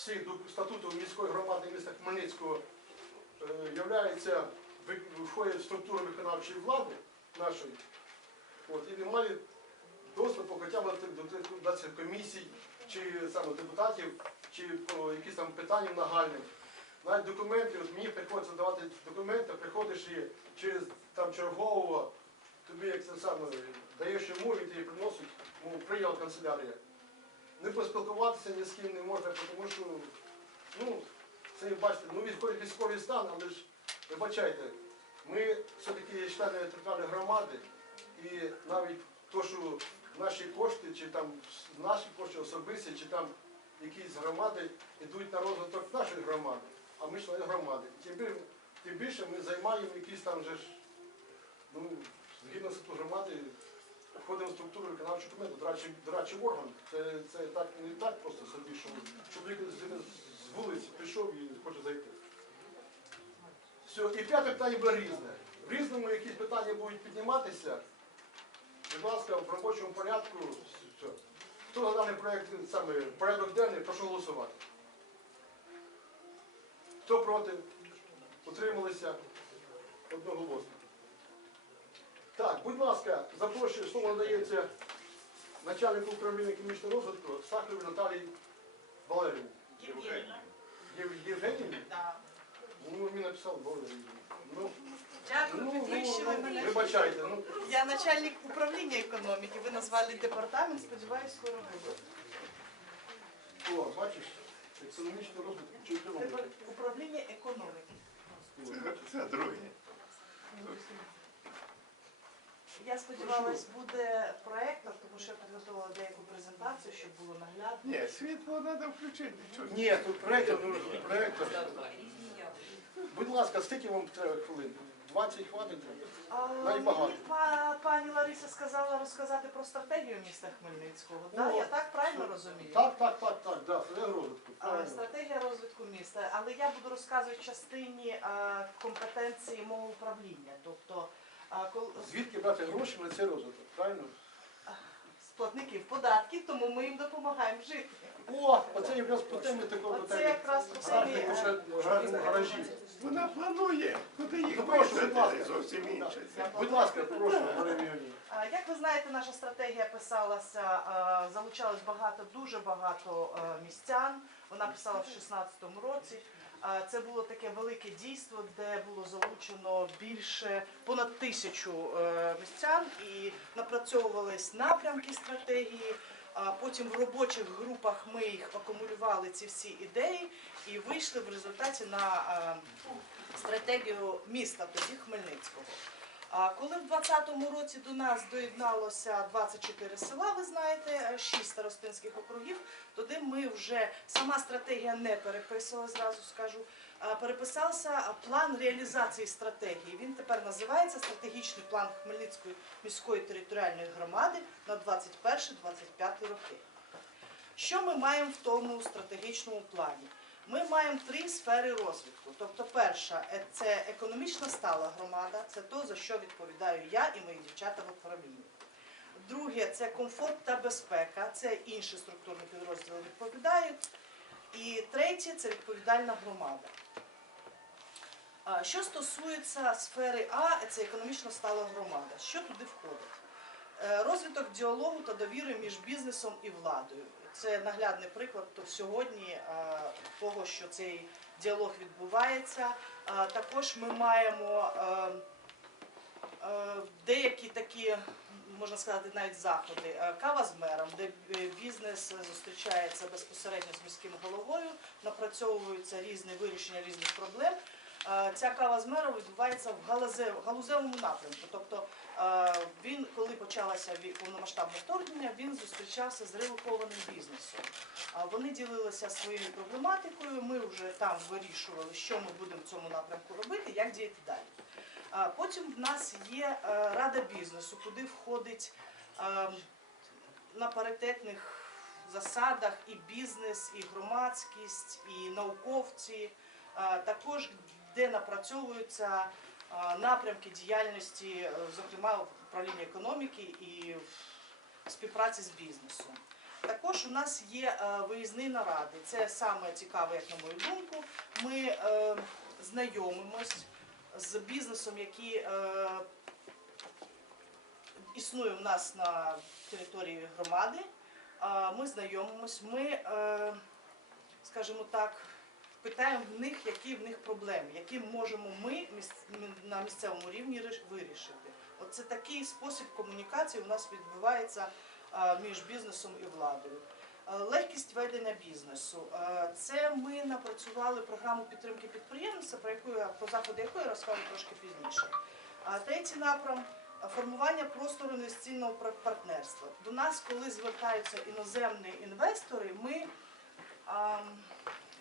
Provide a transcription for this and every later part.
всіх до статуту міської громади міста Хмельницького е, входить в структуру виконавчої влади нашої, от, і не має доступу хоча б до, цих комісій, чи саме депутатів, чи якісь там питанням нагальним. Навіть документи, от мені приходиться давати документи, приходиш і через там чергового, тобі як це саме даєш йому, він тобі приносить, мов прийняв канцелярія. Не поспілкуватися ні з ким не можна, тому що, ну, це бачите, ну відходить військовий стан, але ж вибачайте, ми все-таки є члени територіальної громади, і навіть то, що наші кошти, чи там наші кошти особисті, чи там якісь громади йдуть на розвиток нашої громади, а ми члени громади. Тим більше, ми займаємо якісь там же ж, ну, згідно статуту громади, в структуру виконавчого комітету, дорадчий, дорадчий орган. Це, це так не так просто собі, що чоловік з, з вулиці прийшов і хоче зайти. Все, і п'яте питання буде різне. В різному якісь питання будуть підніматися. Будь ласка, в робочому порядку. Все. Хто за даний проєкт, саме порядок денний, прошу голосувати. Хто проти? Утрималися одноголосно. Так, будь ласка, запрошую, слово надається начальнику управління економічного розвитку Сахареві Наталії Валеріївні. Євгенія. Євгенівні? Ну, мені написав. Ну, Дякую, ну, підвищили ну, мене. вибачайте, ну, Я начальник управління економіки. Ви назвали департамент, сподіваюсь, скоро буду. о, бачиш, економічний розвиток чи економіка. Депар- Управління економіки. Це друге. Я сподівалась, буде проєктор, тому що я підготувала деяку презентацію, щоб було наглядно. Ні, світло треба включити. Чого? Ні, тут проєктор, ну, проєктор. Будь ласка, скільки вам треба хвилин? 20 хватить? А, Найбагато. Мені па- пані Лариса сказала розказати про стратегію міста Хмельницького. Так, я так правильно все. розумію? Так, так, так, так, да, це розвитку. А, правильно. Стратегія розвитку міста, але я буду розказувати в частині а, компетенції мого управління, тобто а, кол- Звідки брати гроші на цей розвиток, правильно? платників податків, тому ми їм допомагаємо жити. О, оце якраз по темі такого Оце питання. якраз по темі, гаражі. Вона планує, куди їх Ну, будь ласка. зовсім інше. Будь ласка, прошу, Як ви знаєте, наша стратегія писалася, залучалось багато, дуже багато містян. Вона писала в 2016 році. Це було таке велике дійство, де було залучено більше понад тисячу е, містян і напрацьовувались напрямки стратегії. Потім в робочих групах ми їх акумулювали ці всі ідеї і вийшли в результаті на е, стратегію міста тоді Хмельницького. А коли в 2020 році до нас доєдналося 24 села, ви знаєте, 6 старостинських округів, тоді ми вже сама стратегія не переписувала, зразу скажу. Переписався план реалізації стратегії. Він тепер називається стратегічний план Хмельницької міської територіальної громади на 21-25 роки. Що ми маємо в тому стратегічному плані? Ми маємо три сфери розвитку. Тобто, перша е, це економічна стала громада, це то, за що відповідаю я і мої дівчата в управлінні. Друге це комфорт та безпека, це інші структурні підрозділи відповідають. І третє це відповідальна громада. Що стосується сфери А, це економічно стала громада. Що туди входить? Е, Розвиток діалогу та довіри між бізнесом і владою. Це наглядний приклад то сьогодні е, того, що цей діалог відбувається. Е, Також ми маємо е, деякі такі, можна сказати, навіть заходи. Кава з мером, де бізнес зустрічається безпосередньо з міським головою, напрацьовуються різні вирішення різних проблем. Ця кава з мером відбувається в галузев- галузевому напрямку. Тобто він, коли почалося повномасштабне вторгнення, він зустрічався з релокованим бізнесом. Вони ділилися своєю проблематикою. Ми вже там вирішували, що ми будемо в цьому напрямку робити, як діяти далі. Потім в нас є е, рада бізнесу, куди входить е, на паритетних засадах і бізнес, і громадськість, і науковці, е, також де напрацьовуються е, напрямки діяльності, е, зокрема управління економіки і співпраці з бізнесом. Також у нас є е, виїзні наради. Це саме цікаве, як на мою думку. Ми е, знайомимось з бізнесом, який існує у нас на території громади. Ми знайомимось, ми, скажімо так, питаємо в них, які в них проблеми, які можемо ми на місцевому рівні вирішити. Оце такий спосіб комунікації у нас відбувається між бізнесом і владою. Легкість ведення бізнесу. Це ми напрацювали програму підтримки підприємництва, про яку я про заходи якої розкажу трошки пізніше. Третій напрям формування простору інвестиційного партнерства. До нас, коли звертаються іноземні інвестори, ми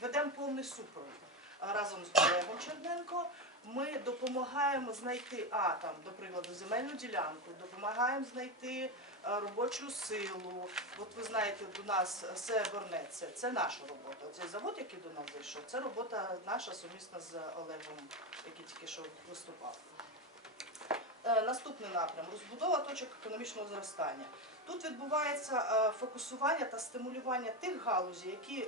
ведемо повний супровід разом з Олегом Черненко. Ми допомагаємо знайти а там, до прикладу, земельну ділянку, допомагаємо знайти е, робочу силу. От ви знаєте, до нас все Борнеце, це наша робота. Цей завод, який до нас зайшов, це робота наша сумісна з Олегом, який тільки що виступав. Е, Наступний напрям розбудова точок економічного зростання. Тут відбувається е, фокусування та стимулювання тих галузей, які,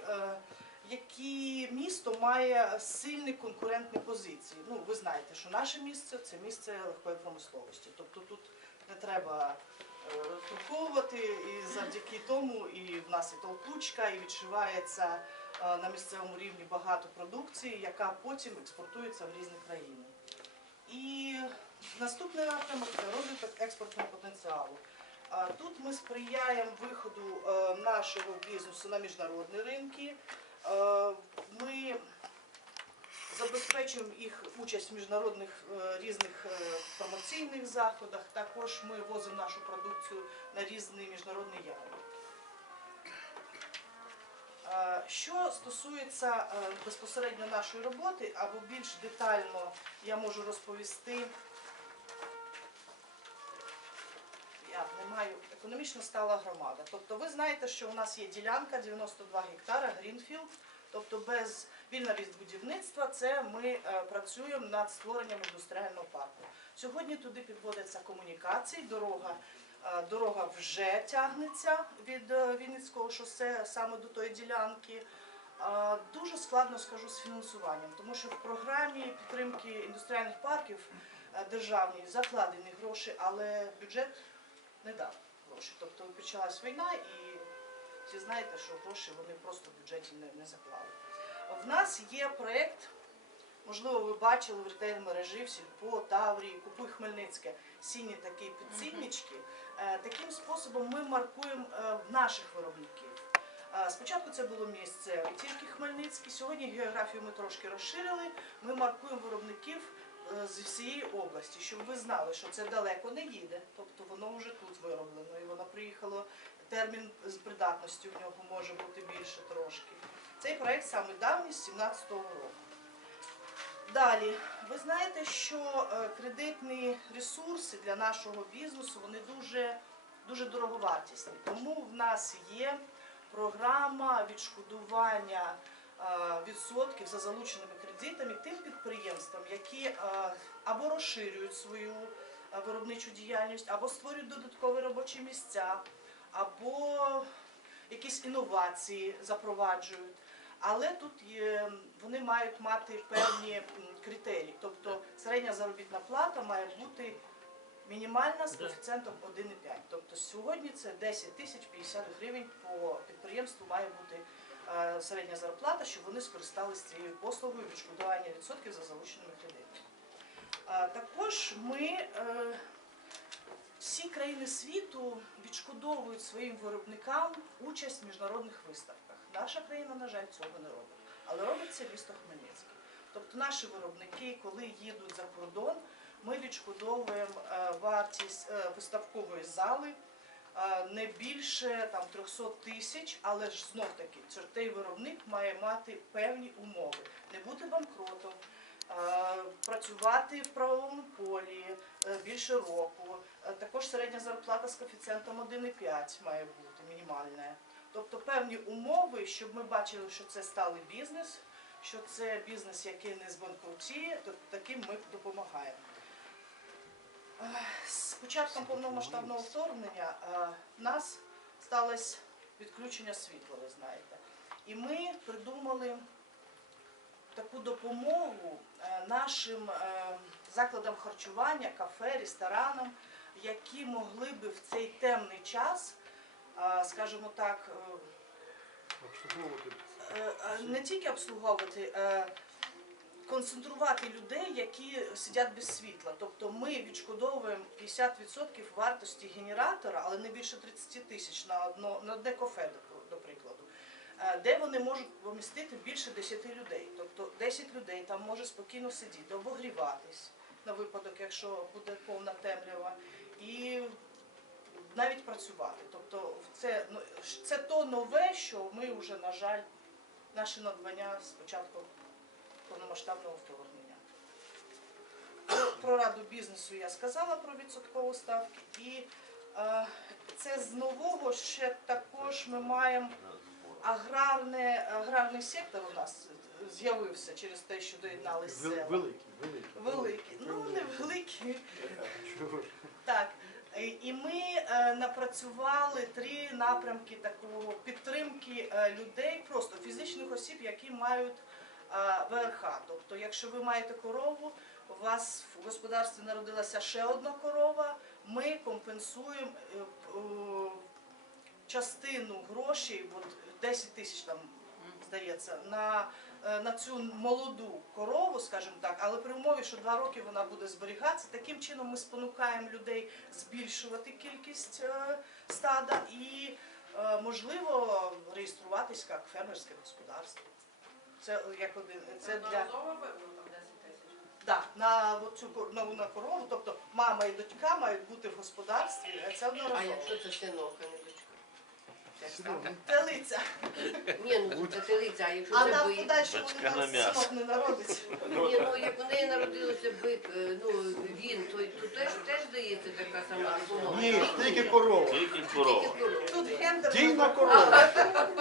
які місто має сильні конкурентні позиції. Ну, ви знаєте, що наше місце це місце легкої промисловості. Тобто тут не треба е, і завдяки тому і в нас і толкучка, і відшивається е, на місцевому рівні багато продукції, яка потім експортується в різні країни. І наступний напрямок це розвиток експортного потенціалу. Тут ми сприяємо виходу е, нашого бізнесу на міжнародні ринки. Е, Ми забезпечуємо їх участь в міжнародних е, різних е, промоційних заходах. Також ми возимо нашу продукцію на різні міжнародні ярмарки. Що стосується безпосередньо нашої роботи, або більш детально я можу розповісти. Я не маю економічно стала громада. Тобто ви знаєте, що у нас є ділянка 92 гектара Грінфілд, тобто без вільна від будівництва, це ми е, працюємо над створенням індустріального парку. Сьогодні туди підводяться комунікації, дорога. е, Дорога вже тягнеться від е, Вінницького шосе саме до тої ділянки. Дуже складно скажу з фінансуванням, тому що в програмі підтримки індустріальних парків державній закладені гроші, але бюджет не дав гроші. Тобто почалась війна і всі знаєте, що гроші вони просто в бюджеті не, не заклали. В нас є проєкт, можливо, ви бачили в ретейл мережі в Сільпо, Таврії, Купуй Хмельницьке, сіні такі підціннички. Е, Таким способом ми маркуємо е, наших виробників. Е, Спочатку це було місце тільки Хмельницький. Сьогодні географію ми трошки розширили. Ми маркуємо виробників з всієї області, щоб ви знали, що це далеко не їде. Тобто воно вже тут вироблено і воно приїхало. Термін з придатності в нього може бути більше трошки. Цей проект саме давній з 17-го року. Далі, ви знаєте, що е, кредитні ресурси для нашого бізнесу вони дуже, дуже дороговартісні. Тому в нас є програма відшкодування е, відсотків за залученими кредитами тим підприємствам, які е, або розширюють свою е, виробничу діяльність, або створюють додаткові робочі місця, або якісь інновації запроваджують. Але тут є, вони мають мати певні критерії. Тобто середня заробітна плата має бути мінімальна з коефіцієнтом 1,5. Тобто сьогодні це 10 тисяч 50 гривень по підприємству має бути е, середня зарплата, щоб вони скористалися цією послугою відшкодування відсотків за залученими кредитами. Е, Також ми е, всі країни світу відшкодовують своїм виробникам участь в міжнародних виставках. Наша країна, на жаль, цього не робить. Але робить це місто Хмельницьке. Тобто наші виробники, коли їдуть за кордон, ми відшкодовуємо е, вартість е, виставкової зали е, не більше там 300 тисяч, але ж знов таки цей виробник має мати певні умови, не бути банкротом, е, працювати в правовому полі е, більше року. Е, Також середня зарплата з коефіцієнтом 1,5 має бути мінімальна. Тобто певні умови, щоб ми бачили, що це сталий бізнес, що це бізнес, який не збанкрутіє, то таким ми допомагаємо. Початком повномасштабного вторгнення е, в нас сталася відключення світла, ви знаєте. І ми придумали таку допомогу е, нашим е, закладам харчування, кафе, ресторанам, які могли би в цей темний час, скажімо так, не тільки обслуговувати, концентрувати людей, які сидять без світла. Тобто ми відшкодовуємо 50% вартості генератора, але не більше 30 тисяч на одно на одне кафе, до, прикладу. е, Де вони можуть помістити більше 10 людей. Тобто 10 людей там може спокійно сидіти, обогріватись на випадок, якщо буде повна темрява, і навіть працювати. Тобто це, ну, це то нове, що ми вже, на жаль, наше надбання з початку повномасштабного вторгнення. Про, раду бізнесу я сказала про відсоткові ставки. І е, це з нового ще також ми маємо аграрне, аграрний сектор у нас з'явився через те, що доєдналися села. Великий, великий. Великий. Ну, не великий. Так. І- ми е, напрацювали три напрямки такого підтримки е, людей, просто фізичних осіб, які мають ВРХ. Тобто, якщо ви маєте корову, у вас в господарстві народилася ще одна корова, ми компенсуємо е, е, частину грошей, от 10 тисяч там здається, на, е, на цю молоду корову, скажімо так, але при умові, що два роки вона буде зберігатися. Таким чином ми спонукаємо людей збільшувати кількість е, стада і, е, можливо, реєструватись як фермерське господарство. Це як один це для Одноразово виплата 10 тисяч. да, на цю нову на корову, тобто мама і дочка мають бути в господарстві, а це А одноразово. якщо це синок, а не дочка? Телиця. Ні, ну це телиця, а якщо А це нам бик? подальше Бачка вони на м'ясо. синок не народиться. Ні, ну як у неї народилося бик, е, ну він, то, то теж, теж дається така сама допомога. Ні, тільки корова. Тільки Тільки корова. корова. Тут гендер. Дійна корова.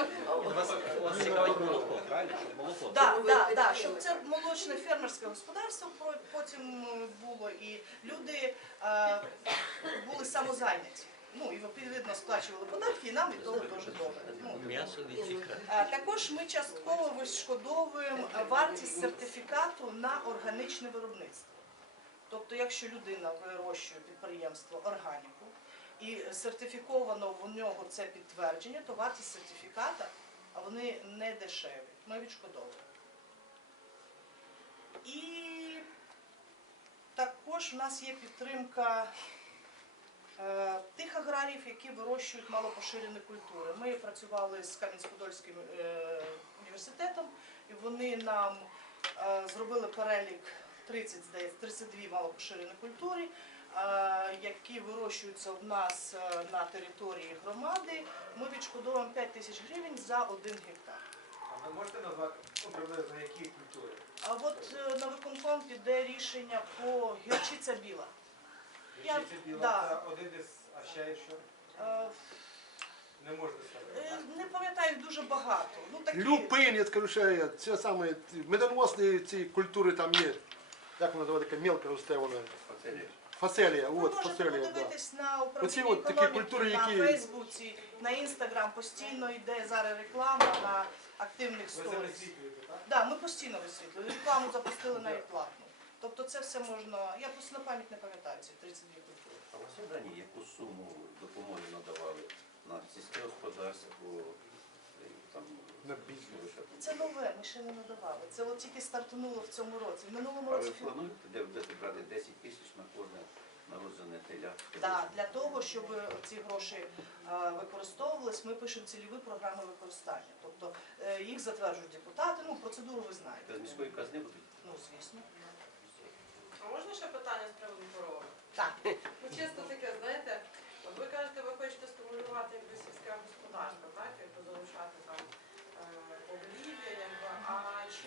Правильно? Щоб. Да, да, да, щоб це молочне фермерське господарство про- потім е, було, і люди е, були самозайняті. Ну і відповідно сплачували податки, і нам від того дуже добре. Ну, М'ясо. Е, Також ми частково відшкодовуємо е, вартість сертифікату на органічне виробництво. Тобто, якщо людина вирощує підприємство органіку і сертифіковано в нього це підтвердження, то вартість сертифіката а вони не дешеві. Ми відшкодовуємо. І також в нас є підтримка е, тих аграріїв, які вирощують малопоширені культури. Ми працювали з Кам'янськ-Подольським е, університетом, і вони нам е, зробили перелік 30, здається, 32 малопоширені культури, які вирощуються в нас на території громади. Ми відшкодовуємо 5 тисяч гривень за один гектар. А ви можете назвати ну, приблизно які культури? А от е, на виконком піде рішення по гірчиця біла. Я- Гірчиця біла, да. це один із, а ще що? Е, Не можете е, сказати. Не пам'ятаю дуже багато. Ну, такі... Люпин, я скажу, що є, це саме ці медоносні ці культури там є. Як вона називається, така мелка росте вона. Фаселія, от, можете фаселія, да. подивитись на Оці управління от такі економіки, культури, на Фейсбуці, на Інстаграм постійно йде зараз реклама на активних Ви сторіс. висвітлюєте, так? Да, ми постійно висвітлюємо. Рекламу запустили навіть платну. Тобто це все можна. Я просто на пам'ять не пам'ятаю ці 32 культури. А є дані, яку суму допомоги надавали на сільське господарство, е, там, На бізнес. Це нове, ми ще не надавали. Це от тільки стартануло в цьому році. В минулому А ви році плануєте, де будете брати 10 тисяч на кожне народжене теля? Да, для того, щоб ці гроші е, використовувались, ми пишемо цільові програми використання. Тобто е, їх затверджують депутати. Ну, процедуру ви знаєте. З міської казни будуть? Ну, звісно. А можна ще питання з приводу корови? Так. Ну, чисто таке, знаєте, от ви кажете, ви хочете стимулювати якби сільське господарство, так, якби залишати там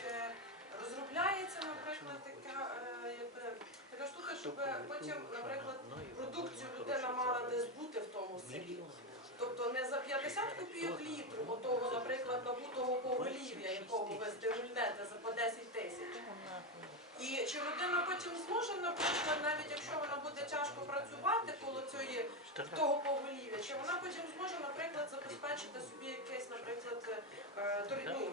Е, розробляється, наприклад, така, е, якби, така штука, щоб потім, наприклад, продукцію людина мала десь бути в тому селі. Тобто не за 50 копійок літру отого, наприклад, набутого поголів'я, якого ви здегульнете за по 10 тисяч. І чи людина потім зможе, наприклад, навіть якщо вона буде тяжко працювати коло цієї того поголів'я, чи вона потім зможе, наприклад, забезпечити собі якесь, наприклад, ну,